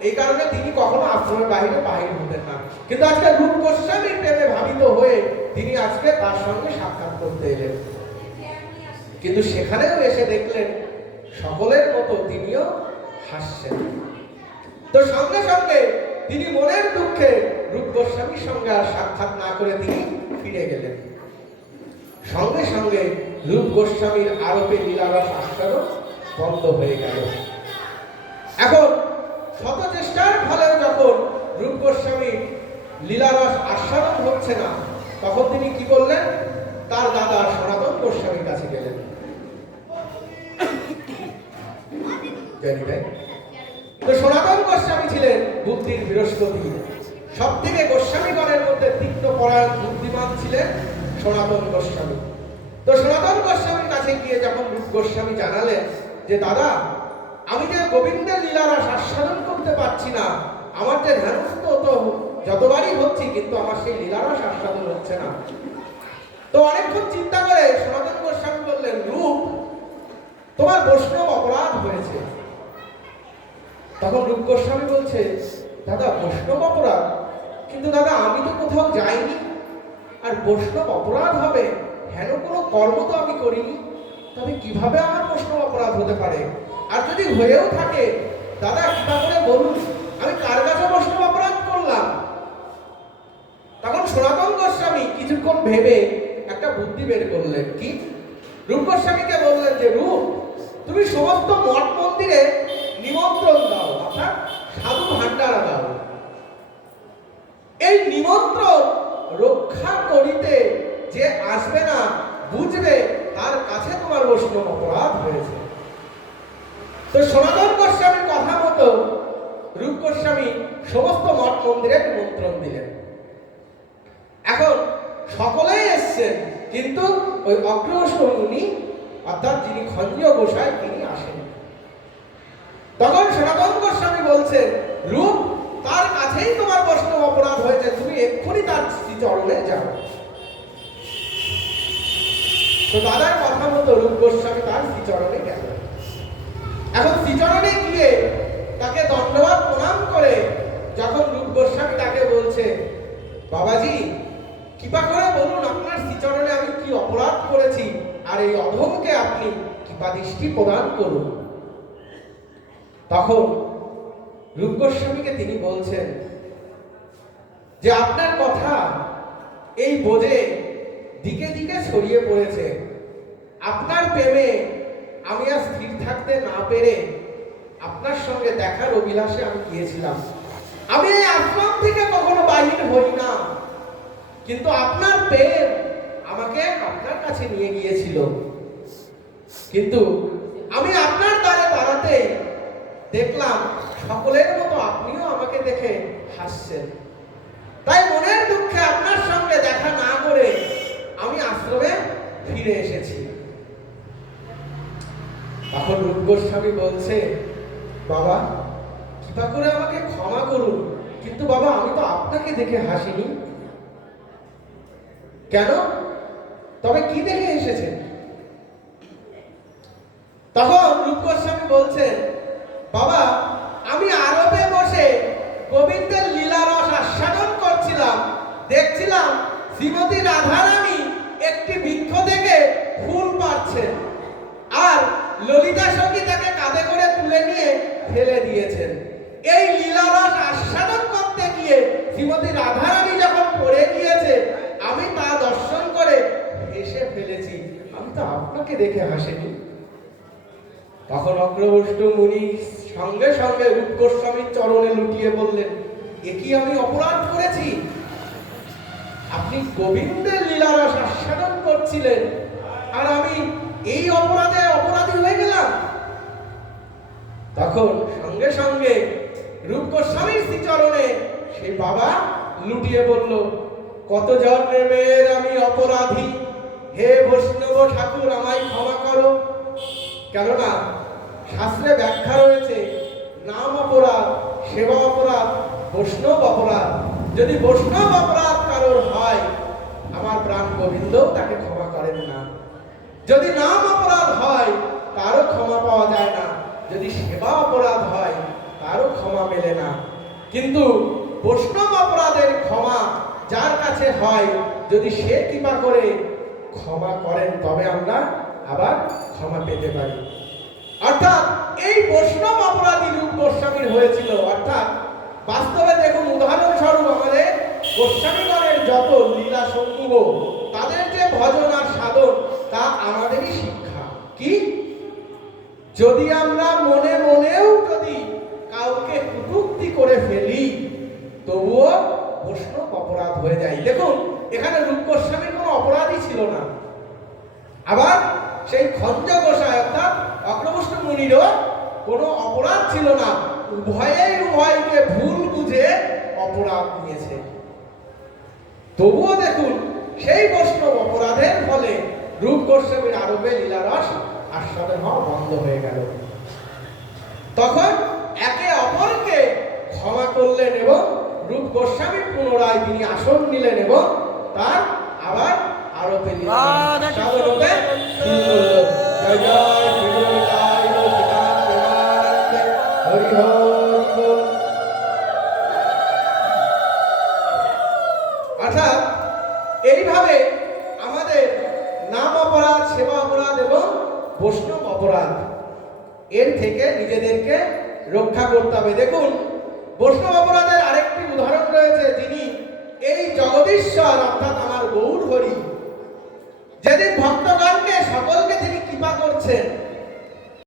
এই কারণে তিনি কখনো আশ্রমের বাইরে বাহির হতেন না। কিন্তু আজকে রূপ গোস্বামীর প্রেমে ভাবিত হয়ে তিনি আজকে তার সঙ্গে সাক্ষাৎ করতে এলেন। কিন্তু সেখানেও এসে দেখলেন সকলের মতো তিনিও হাসছেন। তো সঙ্গে সঙ্গে তিনি মনের দুঃখে রূপ গোস্বামীর সঙ্গে আর সাক্ষাৎ না করে তিনি ফিরে গেলেন। সঙ্গে সঙ্গে রূপ গোস্বামীর আরোপে লীলারস আস্বাদন বন্ধ হয়ে গেল। এখন শত চেষ্টার ফলেও যখন রূপ গোস্বামীর লীলারস আস্বাদন হচ্ছে না, তখন তিনি কি করলেন? তার দাদা সনাতন গোস্বামীর কাছে গেলেন। তো সনাতন গোস্বামী ছিলেন বুদ্ধির বৃহস্পতি। সব থেকে গোস্বামীগণের মধ্যে তীক্ষ্ণ পরায়ণ বুদ্ধিমান ছিলেন সনাতন গোস্বামী। তো সনাতন গোস্বামীর কাছে গিয়ে যখন রূপ গোস্বামী জানালেন যে দাদা, আমি যে গোবিন্দের লীলারস আস্বাদন করতে পারছি না, আমার যে ধ্যানস্থ তো যতবারই হচ্ছি, কিন্তু আমার সেই লীলারস আস্বাদন হচ্ছে না। তো অনেকক্ষণ চিন্তা করে সনাতন গোস্বামী বললেন, রূপ, তোমার বৈষ্ণব অপরাধ হয়েছে। তখন রূপ গোস্বামী বলছে, দাদা বৈষ্ণব অপরাধ? কিন্তু দাদা আমি তো কোথাও যাইনি, আর বৈষ্ণব অপরাধ হবে? হেন কোনো কর্ম তো আমি করিনি, তবে কিভাবে আমার বৈষ্ণব অপরাধ হতে পারে? আর যদি হয়েও থাকে, দাদা কৃপা করে বলুন, আমি কার কাছে বৈষ্ণব অপরাধ করলাম? তখন সনাতন গোস্বামী কিছুক্ষণ ভেবে একটা বুদ্ধি বের করলেন। কি? রূপ গোস্বামীকে বললেন যে রূপ, তুমি সমস্ত মঠ মন্দিরে নিমন্ত্রণ দাও, অর্থাৎ সাধু ভান্ডারা দাও। এই নিমন্ত্রণ রক্ষা করিতে যে আসবে না, বুঝবে তার কাছে তোমার বৈষ্ণব অপরাধ হয়েছে। তো সনাতন গোস্বামীর কথা মতো রূপ গোস্বামী সমস্ত মঠ মন্দিরে নিমন্ত্রণ দিলেন। এখন সকলেই এসছেন, কিন্তু ওই অগ্রসর মুনি অর্থাৎ যিনি খঞ্জীয় গোসাই তিনি আসেন। তখন সনাতন গোস্বামী বলছেন, রূপ, তার কাছেই তোমার বৈষ্ণব অপরাধ হয়েছে, তুমি এক্ষুনি তার শ্রীচরণে যাও। তো দাদার কথা মতো রূপ গোস্বামী তার শ্রীচরণে গেল। এখন শ্রীচরণে গিয়ে তাকে দণ্ডবাদ প্রণাম করে যখন রূপ গোস্বামী তাকে বলছে, বাবাজি কৃপা করে বলুন আপনার শ্রীচরণে আমি কি অপরাধ করেছি, আর এই অধমকে আপনি কৃপা দৃষ্টি প্রদান করুন। তখন রূপ গোস্বামীকে তিনি বলছেন যে আপনার কথা এই বোঝে দিকে দিকে ছড়িয়ে পড়েছে। আপনার প্রেমে আমি আর স্থির থাকতে না পেরে আপনার সঙ্গে দেখার অভিলাষে আমি গিয়েছিলাম। আমি এই আশ্রম থেকে কখনো বাহির হই না, কিন্তু আপনার প্রেম আমাকে আপনার কাছে নিয়ে গিয়েছিল। কিন্তু আমি আপনার দ্বারে দাঁড়াতে দেখলাম সকলের মতো আপনিও আমাকে দেখে হাসছেন। তাই মনের দুঃখে আপনার সঙ্গে দেখা না করে আমি আশ্রমে ফিরে এসেছি। তখন রূপ গোস্বামী বলছে, বাবা কৃপা করে আমাকে ক্ষমা করুন, কিন্তু বাবা আমি তো আপনাকে দেখে হাসিনি। কেন? তবে কি দেখে এসেছেন? তখন রূপ গোস্বামী বলছেন, বাবা আমি আরবে বসে গোবিন্দের লীলারস আস্বাদন করছিলাম, দেখছিলাম শ্রীমতী রাধারানী একটি বৃক্ষ থেকে ফুল পাড়ছেন, আর ললিতা সখী তাকে কাঁধে করে তুলে নিয়ে ফেলে দিয়েছেন। এই লীলারস আস্বাদন করতে গিয়ে শ্রীমতী রাধারানী যখন পড়ে গিয়েছে, আমি তা দর্শন করে হেসে ফেলেছি, আমি তো আপনাকে দেখে হাসিনি। তখন অগ্রবষ্ট মুনি সঙ্গে সঙ্গে রূপ গোস্বামীর চরণে লুটিয়ে বললেন, এ কি আমি অপরাধ করেছি? আপনি গোবিন্দের লীলারস আস্বাদন করছিলেন, আর আমি এই অপরাধে অপরাধী হয়ে গেলাম। তখন সঙ্গে সঙ্গে রূপ গোস্বামীর শ্রীচরণে সেই বাবা লুটিয়ে বলল, কত জন্মের আমি অপরাধী, হে বৈষ্ণব ঠাকুর আমায় ক্ষমা করো। কেননা শাস্ত্রে ব্যাখ্যা রয়েছে, নাম অপরাধ, সেবা অপরাধ, বৈষ্ণব অপরাধ। যদি বৈষ্ণব অপরাধ কারোর হয়, আমার প্রাণ গোবিন্দ তাকে ক্ষমা করেন না। যদি নাম অপরাধ হয়, তারও ক্ষমা পাওয়া যায় না। যদি সেবা অপরাধ হয় তারও ক্ষমা মেলে না, কিন্তু বৈষ্ণব অপরাধের ক্ষমা যার কাছে হয়, যদি সে কৃপা করে ক্ষমা করেন তবে আমরা আবার ক্ষমা পেতে পারি। অর্থাৎ এই বৈষ্ণব অপরাধী রূপ গোস্বামীর হয়েছিল। অর্থাৎ বাস্তবে দেখুন, উদাহরণস্বরূপ আমাদের গোস্বামীগণের যত লীলা সমূহ, তাদের যে ভজন আর সাধন, তা আমাদেরই শিক্ষা। কি যদি আমরা মনে মনেও যদি কাউকে কটূক্তি করে ফেলি, তবুও বৈষ্ণব অপরাধ হয়ে যায়। দেখুন, এখানে রূপ গোস্বামীর কোনো অপরাধই ছিল না, আবার সেই খঞ্জ গোসাই অর্থাৎ অগ্রবৈষ্ণব মুনিরও কোনো অপরাধ ছিল না। উভয়েই উভয়কে ভুল বুঝে অপরাধ নিয়েছে। তবুও দেখুন, সেই বৈষ্ণব অপরাধের ফলে রূপ গোস্বামীর আরোপে লীলারস আস্বাদন হওয়া বন্ধ হয়ে গেল। তখন একে অপরকে ক্ষমা করলেন এবং রূপ গোস্বামী পুনরায় তিনি আসন নিলেন এবং তার আবার আরোপে লীলারস আস্বাদন হতে শুরু করল। জয় জয় শ্রী গুরু নিতাই গৌর সীতানাথ প্রেমানন্দে হরি হরি বল। অর্থাৎ এইভাবে আমাদের নাম অপরাধ, সেবা অপরাধ এবং বৈষ্ণব অপরাধ, এর থেকে নিজেদেরকে রক্ষা করতে হবে। দেখুন, বৈষ্ণব অপরাধের আরেকটি উদাহরণ রয়েছে, যিনি এই জগদীশ্বর অর্থাৎ আমার গৌর হরি, যেদিন ভক্তগণকে সকলকে তিনি কৃপা করছেন,